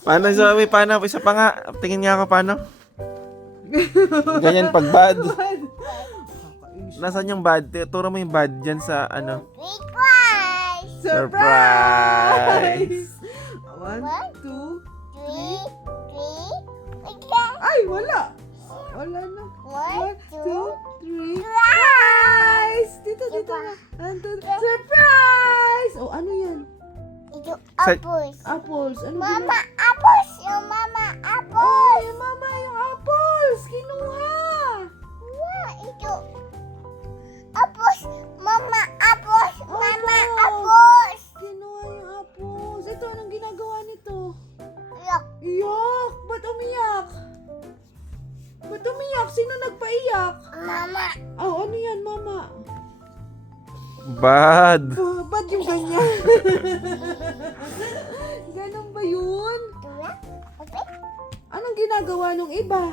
Paano, Zoe? Paano? Isa pa nga. Tingin nga ako paano. Ganyan pag bad. Nasaan yung bad? Turo mo yung bad dyan sa ano. Surprise! 1, 2, 3. ay, wala. Wala na. 1, 2, 3. Surprise! Dito na. Surprise! Oh, ano yan? Itu Sa- apples. Apples. Ano Mama, apples. Yung mama, apples. Ay, mama, yung apples. Kinuha. Wah, itu apples. Mama, apples. Mama, Opo. apples. Kinuha yung apples. Ito, anong ginagawa nito? Look, Iyak! Ba't umiyak? Ba't umiyak? Sino nagpaiyak? mama. Oh, ano yan, mama? Bad. Oh, ba't yung ganyan? Ganon ba yun? Dua, open. Anong ginagawa nung iba?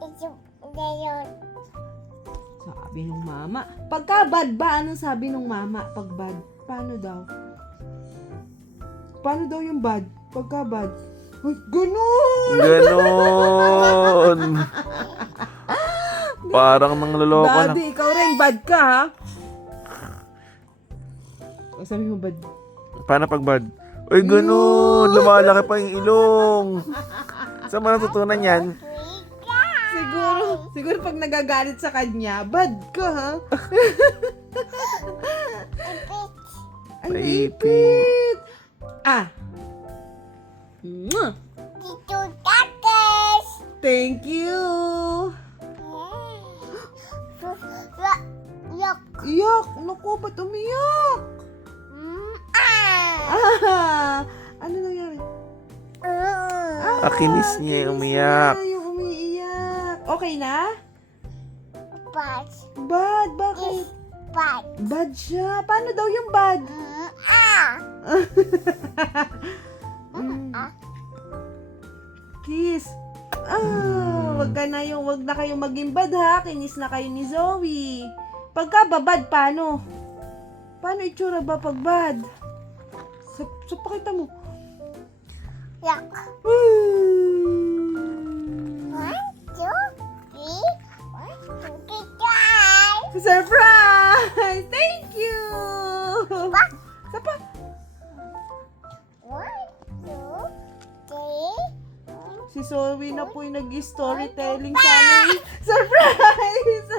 Itu, gayon. Sabi nung mama. Pagka bad ba? Anong sabi nung mama? Pag bad. Paano daw? Paano daw yung bad? Pagka bad. Ay, ganun! Ganon. Parang nangloloko lang. Daddy, ikaw rin. Bad ka, ha? O, sabi mo bad. Paano pag bad? Uy, ganon. Lumalaki pa yung ilong. Saan mo natutunan yan? Siguro pag nagagalit sa kanya, bad ka, ha? Ay, naipit. Ah. Mwah! Itu tates. Thank you. Look. Iyak. Naku, ba't umiyak? Ah, ano nangyari? Akinis niya yung umiyak. Kinis niya yung umiiyak. Okay na? Bad. Bad, bakit? Bad. Bad siya. Paano daw yung bad? Kiss. Wag na kayong maging bad, ha? Kinis na kayo ni Zoe. Pagka babad, paano? Paano itsura ba pag bad? Sa pakita mo. Look. 1, 2, 3. 1, 2, 3, 4. Surprise! Thank you! Sa pa? 1, 2, 3. Si Zoe na po yung nag-storytelling sa amin. Surprise!